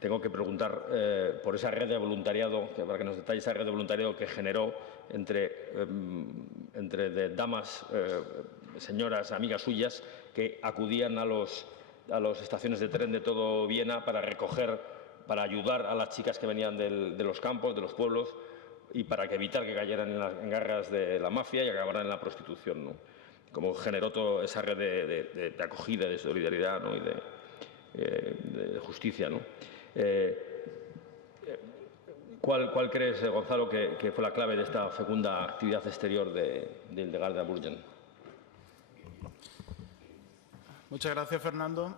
tengo que preguntar por esa red de voluntariado, para que nos detalle esa red de voluntariado que generó entre damas, señoras, amigas suyas, que acudían a las estaciones de tren de todo Viena para recoger, para ayudar a las chicas que venían de los campos, de los pueblos, y para evitar que cayeran en garras de la mafia y acabaran en la prostitución, ¿no? Como generó toda esa red de acogida, de solidaridad, ¿no? Y de justicia, ¿no? ¿Cuál crees, Gonzalo, que fue la clave de esta fecunda actividad exterior de Hildegarda Burgen? Muchas gracias, Fernando.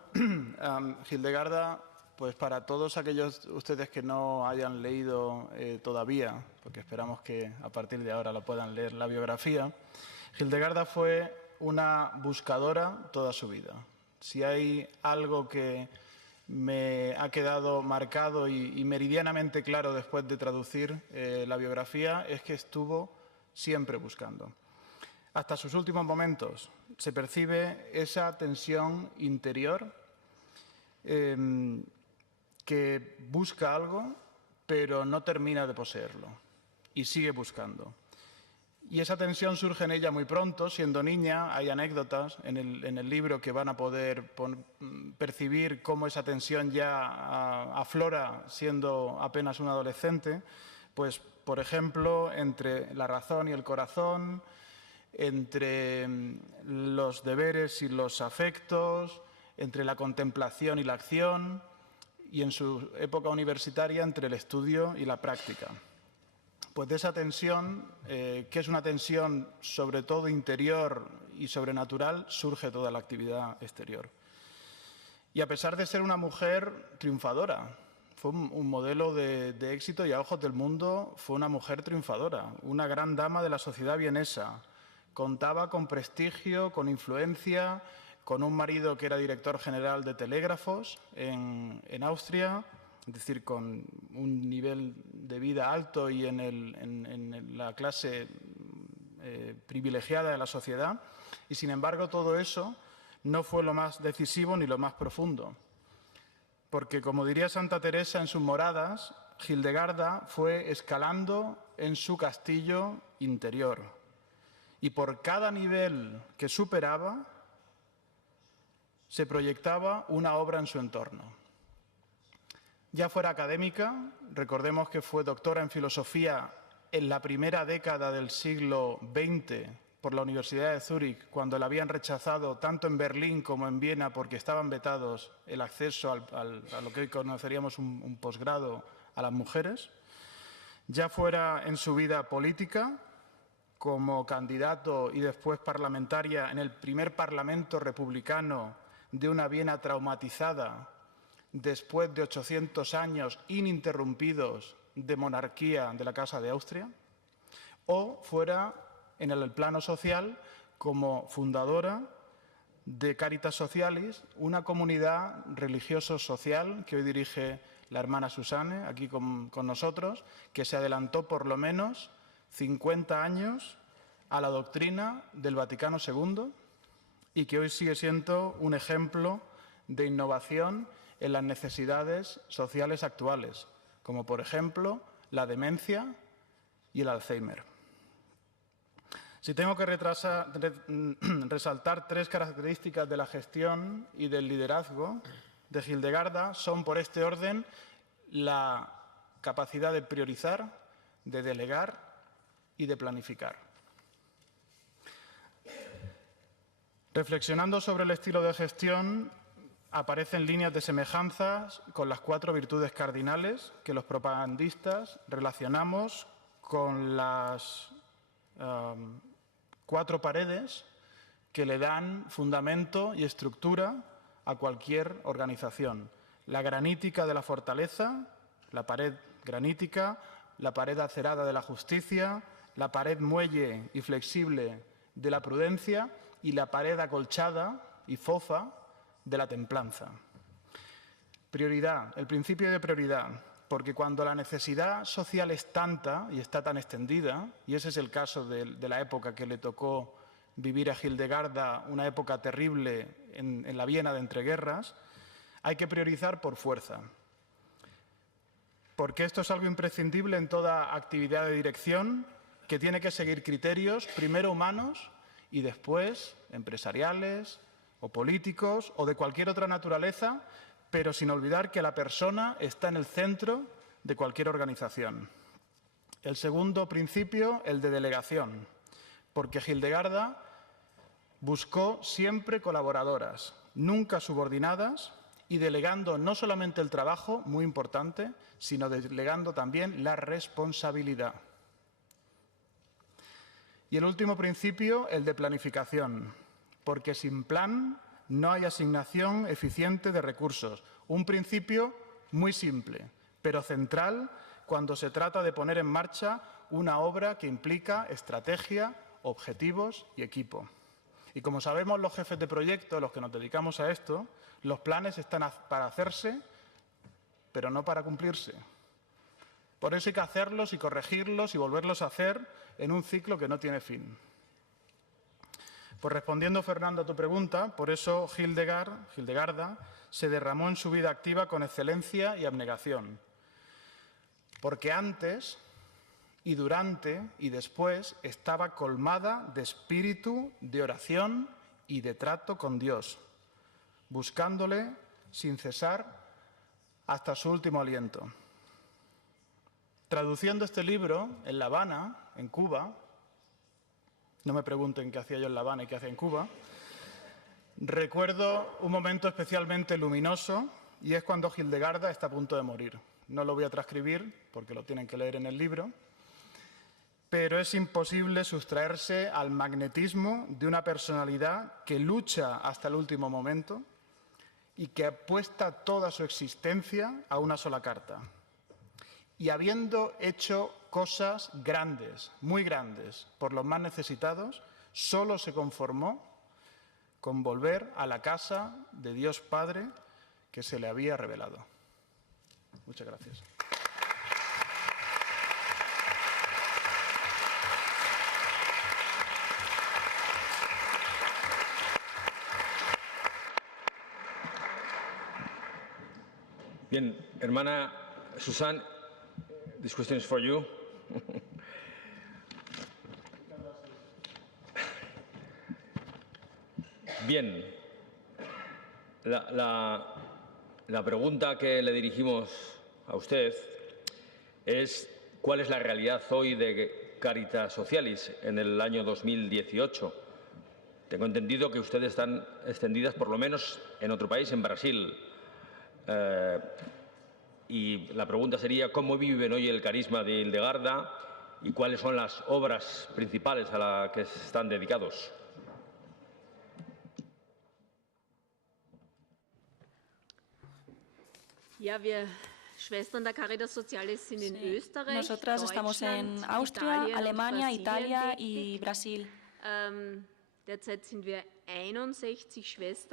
Hildegarda, pues para todos aquellos ustedes que no hayan leído todavía, porque esperamos que a partir de ahora lo puedan leer, la biografía, Hildegarda fue una buscadora toda su vida. Si hay algo que me ha quedado marcado y meridianamente claro después de traducir la biografía, es que estuvo siempre buscando. Hasta sus últimos momentos se percibe esa tensión interior que busca algo, pero no termina de poseerlo y sigue buscando. Y esa tensión surge en ella muy pronto, siendo niña. Hay anécdotas en el libro que van a poder percibir cómo esa tensión ya aflora siendo apenas una adolescente. Pues, por ejemplo, entre la razón y el corazón, entre los deberes y los afectos, entre la contemplación y la acción, y en su época universitaria entre el estudio y la práctica. Pues de esa tensión, que es una tensión sobre todo interior y sobrenatural, surge toda la actividad exterior. Y a pesar de ser una mujer triunfadora, fue un modelo de éxito y a ojos del mundo fue una mujer triunfadora, una gran dama de la sociedad vienesa. Contaba con prestigio, con influencia, con un marido que era director general de telégrafos en Austria, es decir, con un nivel de vida alto y en la clase privilegiada de la sociedad. Y, sin embargo, todo eso no fue lo más decisivo ni lo más profundo. Porque, como diría Santa Teresa en sus moradas, Hildegarda fue escalando en su castillo interior. Y por cada nivel que superaba, se proyectaba una obra en su entorno. Ya fuera académica, recordemos que fue doctora en filosofía en la primera década del siglo XX por la Universidad de Zúrich, cuando la habían rechazado tanto en Berlín como en Viena porque estaban vetados el acceso a lo que hoy conoceríamos un posgrado a las mujeres. Ya fuera en su vida política, como candidato y después parlamentaria en el primer parlamento republicano de una Viena traumatizada después de 800 años ininterrumpidos de monarquía de la Casa de Austria, o fuera en el plano social como fundadora de Caritas Socialis, una comunidad religioso-social que hoy dirige la hermana Susanne, aquí con nosotros, que se adelantó por lo menos 50 años a la doctrina del Vaticano II y que hoy sigue siendo un ejemplo de innovación en las necesidades sociales actuales, como por ejemplo la demencia y el Alzheimer. Si tengo que resaltar tres características de la gestión y del liderazgo de Hildegarda, son por este orden la capacidad de priorizar, de delegar y de planificar. Reflexionando sobre el estilo de gestión, aparecen líneas de semejanzas con las 4 virtudes cardinales que los propagandistas relacionamos con las 4 paredes que le dan fundamento y estructura a cualquier organización. La granítica de la fortaleza, la pared granítica, la pared acerada de la justicia, la pared muelle y flexible de la prudencia y la pared acolchada y fofa de la templanza. Prioridad, el principio de prioridad, porque cuando la necesidad social es tanta y está tan extendida, y ese es el caso de la época que le tocó vivir a Hildegarda, una época terrible en la Viena de entreguerras, hay que priorizar por fuerza. porque esto es algo imprescindible en toda actividad de dirección que tiene que seguir criterios, primero humanos y después empresariales o políticos o de cualquier otra naturaleza, pero sin olvidar que la persona está en el centro de cualquier organización. El segundo principio, el de delegación, porque Hildegarda buscó siempre colaboradoras, nunca subordinadas, y delegando no solamente el trabajo, muy importante, sino delegando también la responsabilidad. Y el último principio, el de planificación, porque sin plan no hay asignación eficiente de recursos. Un principio muy simple, pero central cuando se trata de poner en marcha una obra que implica estrategia, objetivos y equipo. Y como sabemos los jefes de proyecto, los que nos dedicamos a esto, los planes están para hacerse, pero no para cumplirse. Por eso hay que hacerlos y corregirlos y volverlos a hacer en un ciclo que no tiene fin. Pues respondiendo, Fernando, a tu pregunta, por eso Hildegarda se derramó en su vida activa con excelencia y abnegación. Porque antes y durante y después estaba colmada de espíritu, de oración y de trato con Dios, buscándole sin cesar hasta su último aliento. Traduciendo este libro en La Habana, en Cuba, no me pregunten qué hacía yo en La Habana y qué hacía en Cuba, recuerdo un momento especialmente luminoso y es cuando Hildegarda está a punto de morir. No lo voy a transcribir porque lo tienen que leer en el libro, pero es imposible sustraerse al magnetismo de una personalidad que lucha hasta el último momento y que apuesta toda su existencia a una sola carta. Y habiendo hecho cosas grandes, muy grandes, por los más necesitados, solo se conformó con volver a la casa de Dios Padre que se le había revelado. Muchas gracias. Bien, hermana Susan, this question is for you. Bien, la pregunta que le dirigimos a usted es ¿cuál es la realidad hoy de Caritas Socialis en el año 2018? Tengo entendido que ustedes están extendidas por lo menos en otro país, en Brasil. Y la pregunta sería ¿cómo viven hoy el carisma de Hildegarda y cuáles son las obras principales a las que están dedicados? Nosotras estamos en Austria, Alemania, Italia y Brasil.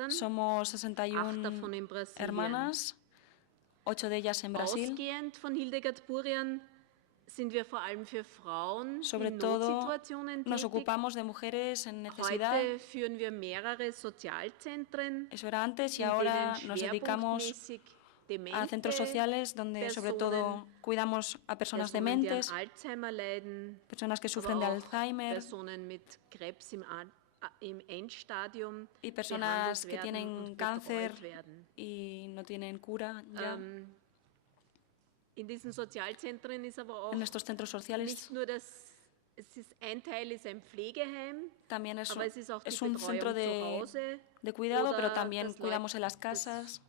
Somos 61 hermanas, 8 de ellas en Brasil. Sobre todo nos ocupamos de mujeres en necesidad. Eso era antes y ahora nos dedicamos a centros sociales donde sobre todo cuidamos a personas dementes, personas que sufren de Alzheimer y personas que tienen cáncer y no tienen cura ya. En estos centros sociales también es un centro de cuidado, pero también cuidamos en las casas.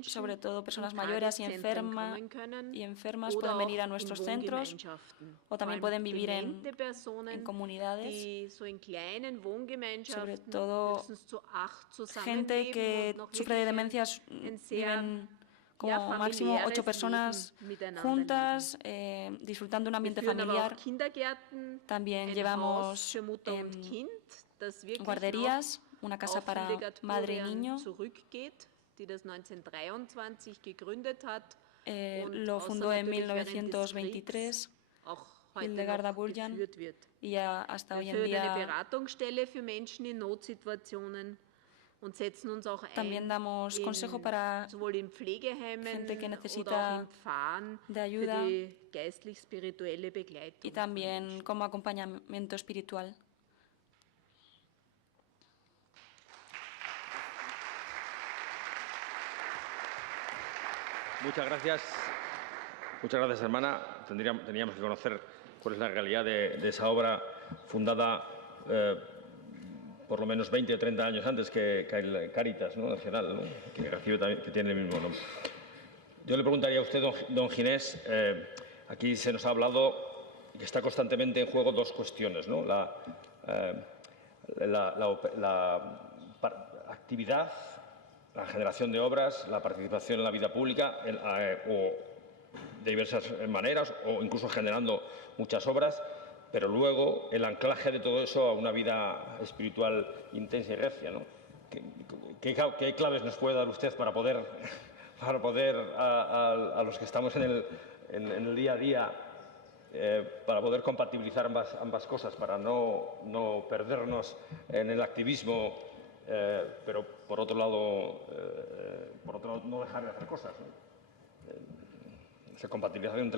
Sobre todo personas mayores y enfermas pueden venir a nuestros centros o también pueden vivir en comunidades, sobre todo gente que sufre de demencias viven como máximo 8 personas juntas, disfrutando de un ambiente familiar. También llevamos guarderías, una casa para madre y niño. Lo fundó en 1923 Hildegarda Burjan y ya hasta hoy en día También damos consejo para gente que necesita de ayuda y también como acompañamiento espiritual. Muchas gracias, hermana. Teníamos que conocer cuál es la realidad de esa obra fundada por lo menos 20 o 30 años antes que Cáritas, ¿no?, Nacional, ¿no?, que tiene el mismo nombre. Yo le preguntaría a usted, don Ginés, aquí se nos ha hablado que está constantemente en juego dos cuestiones, ¿no?, la actividad, la generación de obras, la participación en la vida pública, o de diversas maneras, o incluso generando muchas obras, pero luego el anclaje de todo eso a una vida espiritual intensa y recia, ¿no? ¿Qué claves nos puede dar usted para poder a los que estamos en el día a día, para poder compatibilizar ambas cosas, para no perdernos en el activismo, pero por otro lado no dejar de hacer cosas, ¿no? Esa compatibilización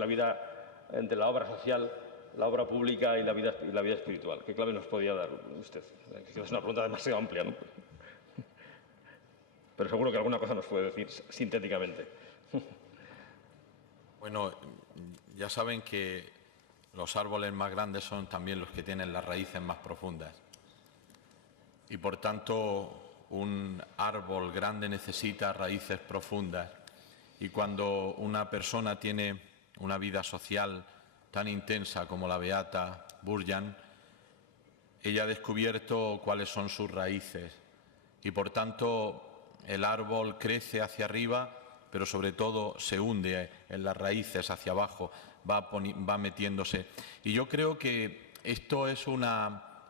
entre la obra social, la obra pública y la vida espiritual. ¿Qué clave nos podría dar usted? Es una pregunta demasiado amplia, ¿no? Pero seguro que alguna cosa nos puede decir sintéticamente. Bueno, ya saben que los árboles más grandes son también los que tienen las raíces más profundas. Y por tanto, un árbol grande necesita raíces profundas. Y cuando una persona tiene una vida social tan intensa como la beata Burjan, ella ha descubierto cuáles son sus raíces y por tanto el árbol crece hacia arriba, pero sobre todo se hunde en las raíces hacia abajo, va metiéndose. Y yo creo que esto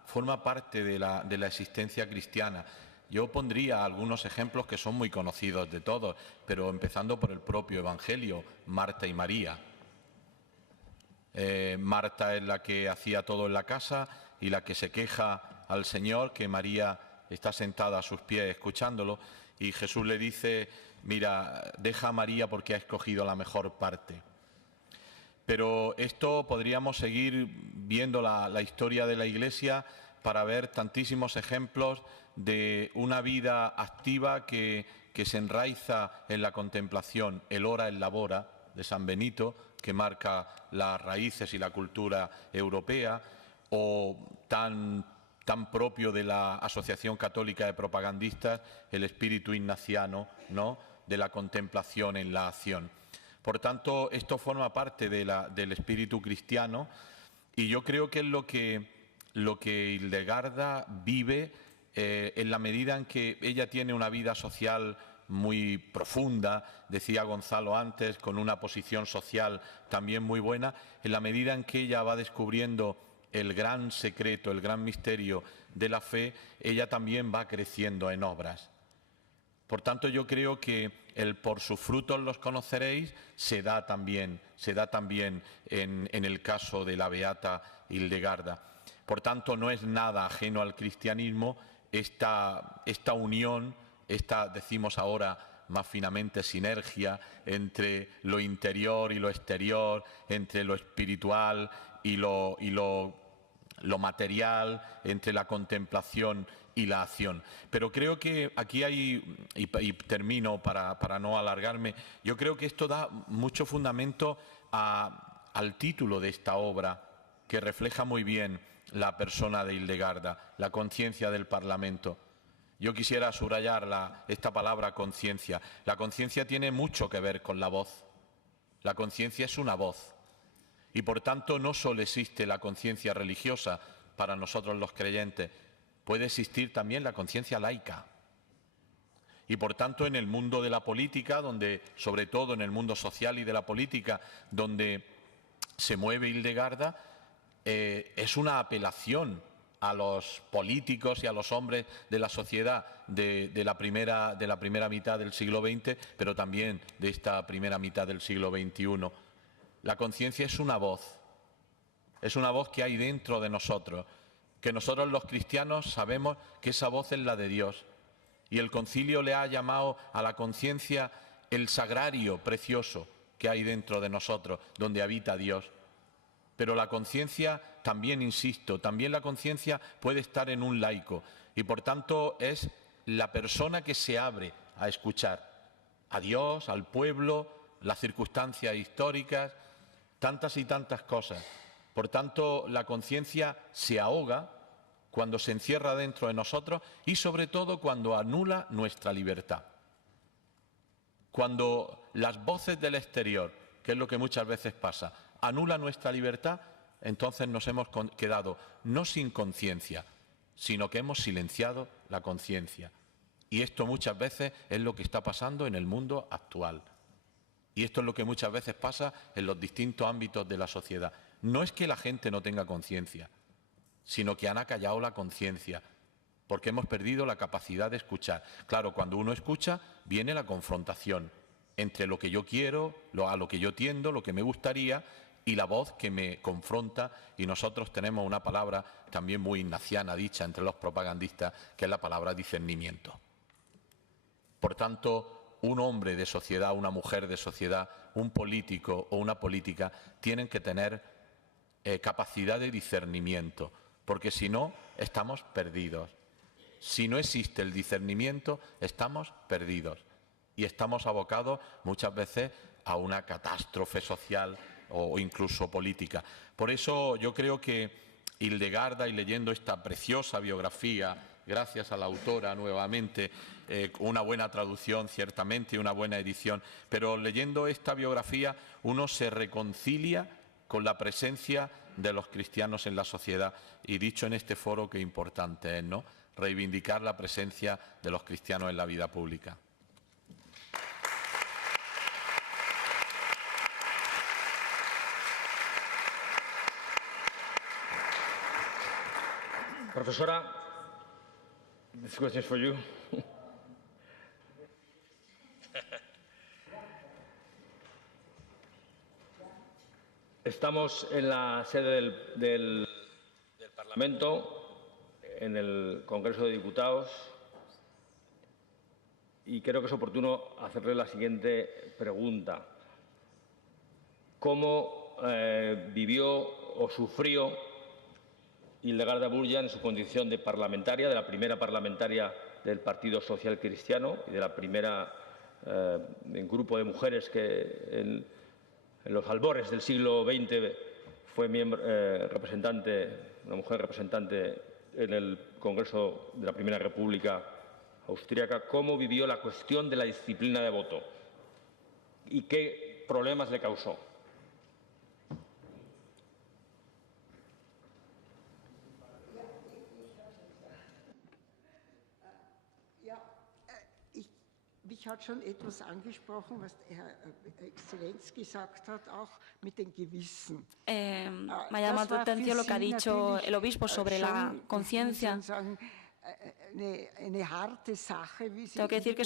forma parte de la existencia cristiana. Yo pondría algunos ejemplos que son muy conocidos de todos, pero empezando por el propio Evangelio, Marta y María. Marta es la que hacía todo en la casa y la que se queja al Señor, que María está sentada a sus pies escuchándolo, y Jesús le dice: mira, deja a María porque ha escogido la mejor parte. Pero esto podríamos seguir viendo la historia de la Iglesia para ver tantísimos ejemplos de una vida activa que se enraiza en la contemplación. El ora et labora de San Benito, que marca las raíces y la cultura europea, o tan propio de la Asociación Católica de Propagandistas, el espíritu ignaciano, ¿no?, de la contemplación en la acción. Por tanto, esto forma parte del espíritu cristiano, y yo creo que es lo que Hildegarda vive en la medida en que ella tiene una vida social muy profunda, decía Gonzalo antes, con una posición social también muy buena, en la medida en que ella va descubriendo el gran secreto, el gran misterio de la fe, ella también va creciendo en obras. Por tanto, yo creo que el por sus frutos los conoceréis se da también en el caso de la beata Hildegarda. Por tanto, no es nada ajeno al cristianismo esta unión, decimos ahora más finamente, sinergia entre lo interior y lo exterior, entre lo espiritual y lo material, entre la contemplación y la acción. Pero creo que aquí hay, y termino para no alargarme, yo creo que esto da mucho fundamento al título de esta obra, que refleja muy bien la persona de Hildegarda, la conciencia del Parlamento. Yo quisiera subrayar esta palabra conciencia. La conciencia tiene mucho que ver con la voz. La conciencia es una voz. Y por tanto no solo existe la conciencia religiosa para nosotros los creyentes, puede existir también la conciencia laica. Y por tanto en el mundo de la política, sobre todo en el mundo social y de la política, donde se mueve Hildegarda, es una apelación a los políticos y a los hombres de la sociedad de la primera mitad del siglo XX, pero también de esta primera mitad del siglo XXI. La conciencia es una voz que hay dentro de nosotros, que nosotros los cristianos sabemos que esa voz es la de Dios Y el concilio le ha llamado a la conciencia el sagrario precioso que hay dentro de nosotros, donde habita Dios. Pero la conciencia, también insisto, también la conciencia puede estar en un laico y por tanto es la persona que se abre a escuchar a Dios, al pueblo, las circunstancias históricas, tantas y tantas cosas. Por tanto, la conciencia se ahoga cuando se encierra dentro de nosotros y sobre todo cuando anula nuestra libertad. Cuando las voces del exterior, que es lo que muchas veces pasa, anulan nuestra libertad, entonces nos hemos quedado no sin conciencia, sino que hemos silenciado la conciencia. Y esto muchas veces es lo que está pasando en el mundo actual. Y esto es lo que muchas veces pasa en los distintos ámbitos de la sociedad. No es que la gente no tenga conciencia, sino que han acallado la conciencia, porque hemos perdido la capacidad de escuchar. Claro, cuando uno escucha, viene la confrontación entre lo que yo quiero, a lo que yo tiendo, lo que me gustaría, y la voz que me confronta. Y nosotros tenemos una palabra también muy ignaciana dicha entre los propagandistas, que es la palabra discernimiento. Por tanto, un hombre de sociedad, una mujer de sociedad, un político o una política tienen que tener capacidad de discernimiento, porque si no, estamos perdidos. Si no existe el discernimiento, estamos perdidos y estamos abocados muchas veces a una catástrofe social o incluso política. Por eso yo creo que Hildegarda, y leyendo esta preciosa biografía, gracias a la autora nuevamente, una buena traducción ciertamente y una buena edición, pero leyendo esta biografía uno se reconcilia con la presencia de los cristianos en la sociedad. Y dicho en este foro, qué importante es, ¿no?, reivindicar la presencia de los cristianos en la vida pública. Profesora, this question is for you. Estamos en la sede del Parlamento, en el Congreso de Diputados, y creo que es oportuno hacerle la siguiente pregunta. ¿Cómo vivió o sufrió Hildegarda Burjan en su condición de parlamentaria, de la primera parlamentaria del Partido Social Cristiano y de la primera grupo de mujeres que en los albores del siglo XX fue una mujer representante en el Congreso de la Primera República Austríaca? ¿Cómo vivió la cuestión de la disciplina de voto y qué problemas le causó? Mich hat schon etwas angesprochen, was Herr Excellenz gesagt hat, auch mit dem Gewissen. Me ha llamado la atención lo que ha dicho el obispo sobre la conciencia. Tengo que decir que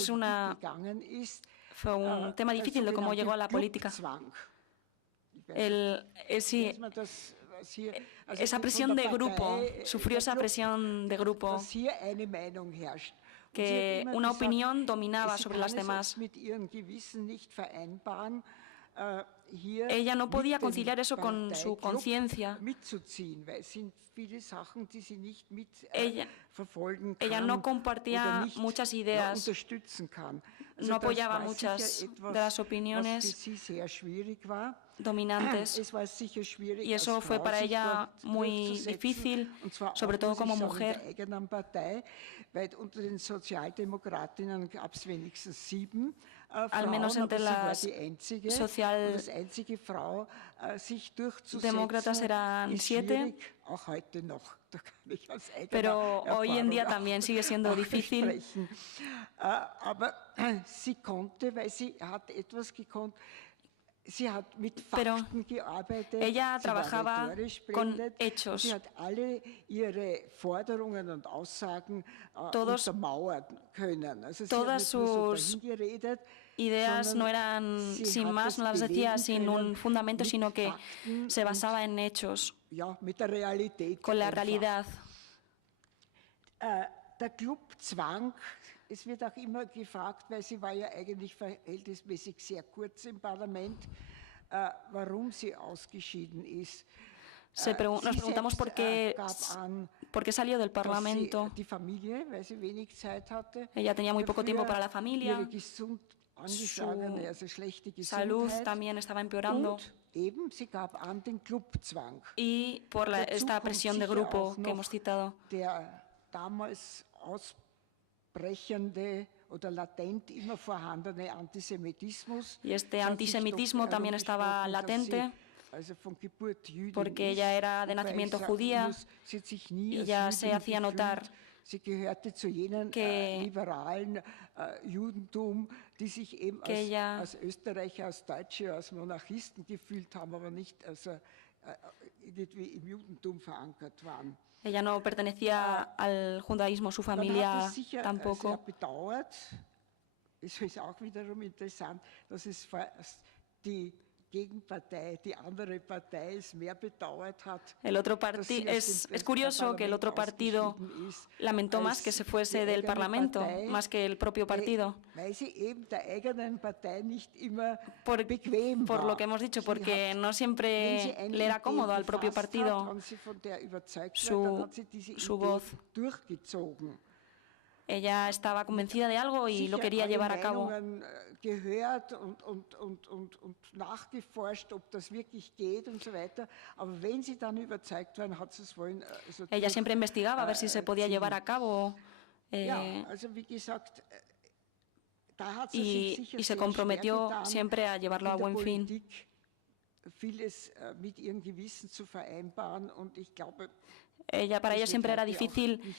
fue un tema difícil de cómo llegó a la política. Esa presión de grupo, sufrió esa presión de grupo, que una opinión dominaba sobre las demás. Ella no podía conciliar eso con su conciencia. Ella no compartía muchas ideas, no apoyaba muchas de las opiniones dominantes, y eso fue para ella muy difícil, sobre todo como mujer. Al menos entre las socialdemócratas eran 7, pero hoy en día también sigue siendo difícil. Pero ella trabajaba con hechos. Todas sus ideas no eran sin más, no las decía sin un fundamento, sino que se basaba en hechos, con la realidad. Es wird auch immer gefragt, weil sie war ja eigentlich verhältnismäßig sehr kurz im Parlament, warum sie ausgeschieden ist. Nos preguntamos por qué salió del Parlamento. Ella tenía muy poco tiempo para la familia, su salud también estaba empeorando y por esta presión de grupo que hemos citado. Y este antisemitismo también estaba latente, porque ella era de nacimiento judía y ya se hacía notar que ella Ella no pertenecía al judaísmo, su familia tampoco. El otro partido, es curioso que el otro partido lamentó más que se fuese del Parlamento, más que el propio partido. Por lo que hemos dicho, porque no siempre le era cómodo al propio partido su voz. Ella estaba convencida de algo y lo quería llevar a cabo. Ella siempre investigaba a ver si se podía llevar a cabo y se comprometió siempre a llevarlo a buen fin. Para ella siempre era difícil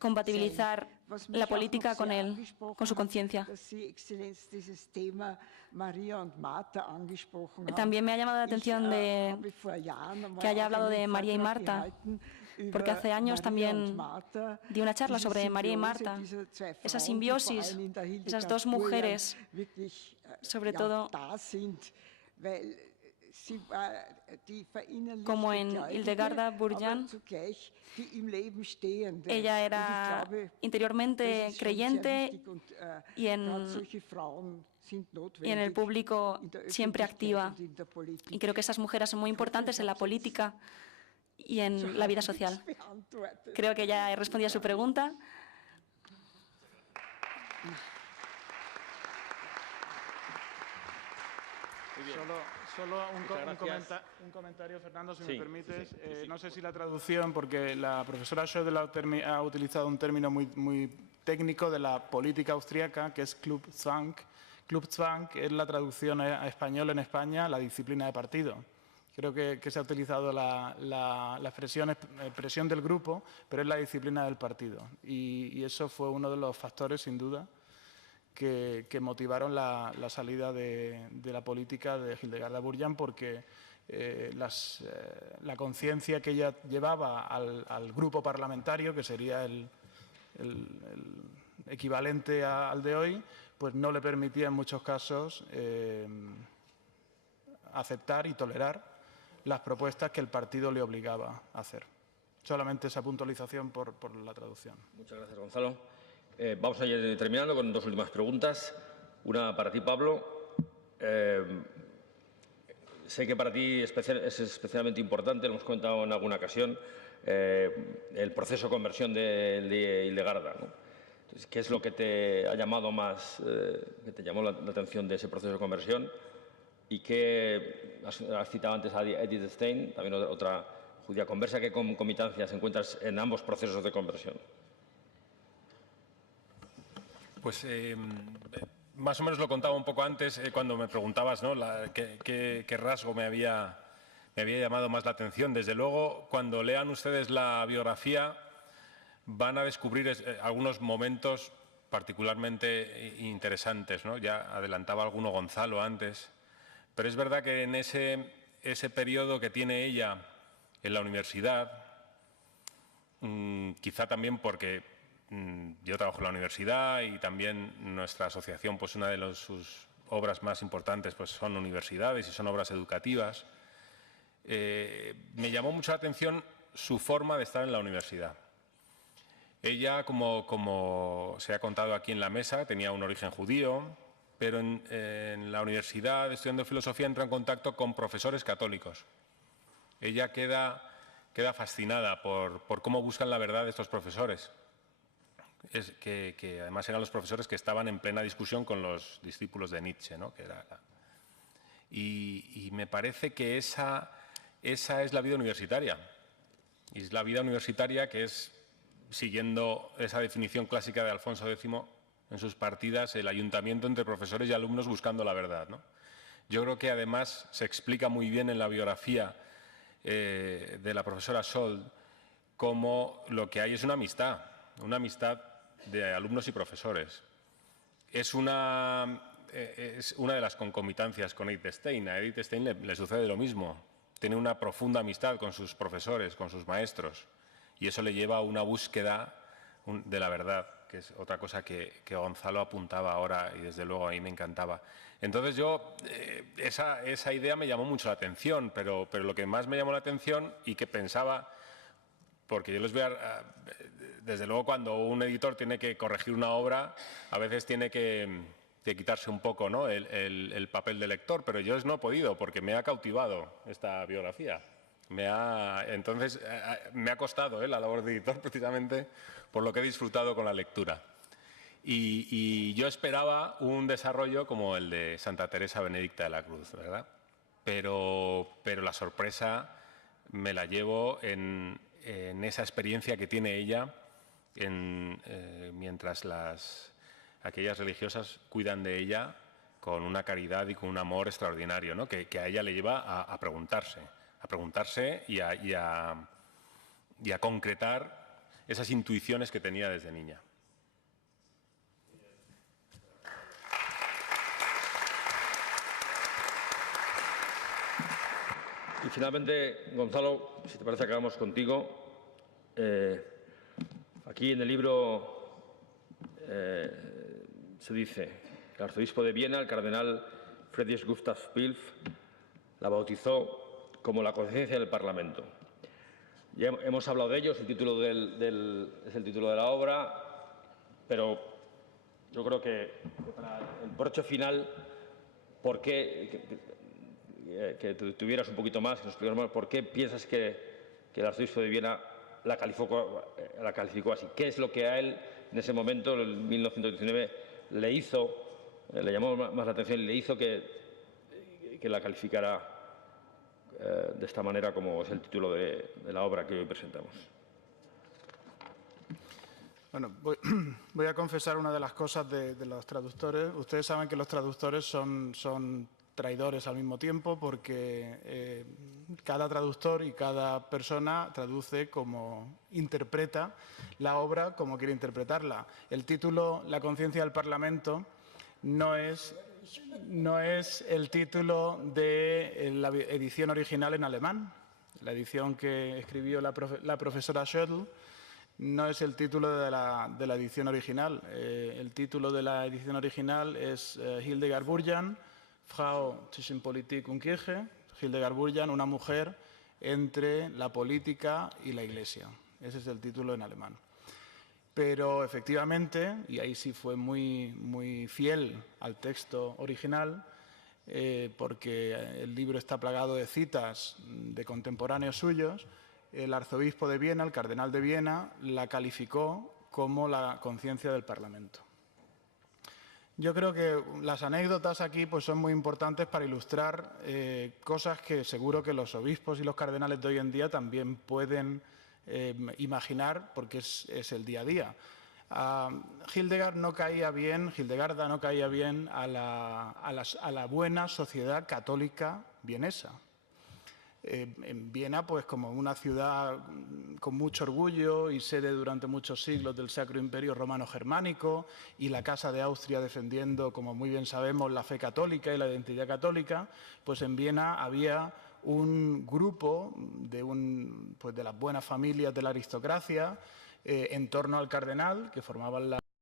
compatibilizar la política con su conciencia. También me ha llamado la atención que haya hablado de María y Marta, porque hace años también di una charla sobre María y Marta, esa simbiosis, esas dos mujeres, sobre todo como en Hildegarda Burjan. Ella era interiormente creyente y en el público siempre activa. Y creo que esas mujeres son muy importantes en la política y en la vida social. Creo que ya he respondido a su pregunta. Solo un comentario, Fernando, si me permites. Sí. No sé si la traducción, porque la profesora Schödel ha utilizado un término muy técnico de la política austríaca, que es Clubzwang. Clubzwang es la traducción a español en España, la disciplina de partido. Creo que se ha utilizado la expresión presión del grupo, pero es la disciplina del partido. Y eso fue uno de los factores, sin duda, que motivaron la salida de la política de Hildegarda Burjan, porque la conciencia que ella llevaba al grupo parlamentario, que sería el equivalente al de hoy, pues no le permitía en muchos casos aceptar y tolerar las propuestas que el partido le obligaba a hacer. Solamente esa puntualización por la traducción. Muchas gracias, Gonzalo. Vamos a ir terminando con dos últimas preguntas. Una para ti, Pablo. Sé que para ti es especialmente importante, lo hemos comentado en alguna ocasión, el proceso de conversión de Hildegarda, ¿no? Entonces, ¿qué es lo que te ha llamado más, que te llamó la atención de ese proceso de conversión? Y que has citado antes a Edith Stein, también otra judía conversa. ¿Qué concomitancias encuentras en ambos procesos de conversión? Pues más o menos lo contaba un poco antes cuando me preguntabas, ¿no? qué rasgo me había llamado más la atención. Desde luego, cuando lean ustedes la biografía, van a descubrir algunos momentos particularmente interesantes, ¿no? Ya adelantaba alguno Gonzalo antes, pero es verdad que en ese periodo que tiene ella en la universidad, quizá también porque yo trabajo en la universidad y también nuestra asociación, pues una de sus obras más importantes pues son universidades y son obras educativas. Me llamó mucho la atención su forma de estar en la universidad. Ella, como se ha contado aquí en la mesa, tenía un origen judío, pero en la universidad, estudiando filosofía, entra en contacto con profesores católicos. Ella queda fascinada por cómo buscan la verdad estos profesores, que además eran los profesores que estaban en plena discusión con los discípulos de Nietzsche, ¿no? Y me parece que esa es la vida universitaria. Y es la vida universitaria que es, siguiendo esa definición clásica de Alfonso X en sus partidas, el ayuntamiento entre profesores y alumnos buscando la verdad, ¿no? Yo creo que además se explica muy bien en la biografía de la profesora Schold cómo lo que hay es una amistad de alumnos y profesores. Es una de las concomitancias con Edith Stein. A Edith Stein le sucede lo mismo. Tiene una profunda amistad con sus profesores, con sus maestros, y eso le lleva a una búsqueda de la verdad, que es otra cosa que Gonzalo apuntaba ahora y desde luego a mí me encantaba. Entonces esa idea me llamó mucho la atención, pero lo que más me llamó la atención y que pensaba, porque yo les voy a... Desde luego cuando un editor tiene que corregir una obra, a veces tiene que quitarse un poco, ¿no?, el papel de lector, pero yo no he podido porque me ha cautivado esta biografía. Entonces me ha costado la labor de editor precisamente por lo que he disfrutado con la lectura. Y yo esperaba un desarrollo como el de Santa Teresa Benedicta de la Cruz, ¿verdad? Pero la sorpresa me la llevo en esa experiencia que tiene ella mientras aquellas religiosas cuidan de ella con una caridad y con un amor extraordinario, ¿no?, que a ella le lleva a preguntarse y a concretar esas intuiciones que tenía desde niña. Y finalmente, Gonzalo, si te parece, acabamos contigo. Aquí en el libro se dice: el arzobispo de Viena, el cardenal Friedrich Gustav Pilf, la bautizó como la conciencia del Parlamento. Ya hemos hablado de ello, es el título es el título de la obra, pero yo creo que para el broche final, ¿por qué? Que tuvieras un poquito más, que nos explicaras más, ¿por qué piensas que el arzobispo de Viena la calificó así? ¿Qué es lo que a él en ese momento, en 1919, le llamó más la atención y le hizo que la calificara de esta manera, como es el título de la obra que hoy presentamos? Bueno, voy a confesar una de las cosas de los traductores. Ustedes saben que los traductores son traidores al mismo tiempo, porque cada traductor y cada persona traduce como interpreta la obra, como quiere interpretarla. El título La conciencia del Parlamento no es el título de la edición original en alemán. La edición que escribió la profesora Schödl no es el título de la edición original. El título de la edición original es Hildegard Burjan, Frau zwischen Politik und Kirche. Hildegard Burjan, una mujer entre la política y la Iglesia. Ese es el título en alemán. Pero efectivamente, y ahí sí fue muy fiel al texto original, porque el libro está plagado de citas de contemporáneos suyos, el arzobispo de Viena, el cardenal de Viena, la calificó como la conciencia del Parlamento. Yo creo que las anécdotas aquí pues, son muy importantes para ilustrar cosas que seguro que los obispos y los cardenales de hoy en día también pueden imaginar, porque es el día a día. Hildegarda no caía bien a la buena sociedad católica vienesa. En Viena, pues como una ciudad con mucho orgullo y sede durante muchos siglos del Sacro Imperio Romano Germánico, y la Casa de Austria defendiendo, como muy bien sabemos, la fe católica y la identidad católica, pues en Viena había un grupo de las buenas familias de la aristocracia en torno al cardenal, que formaban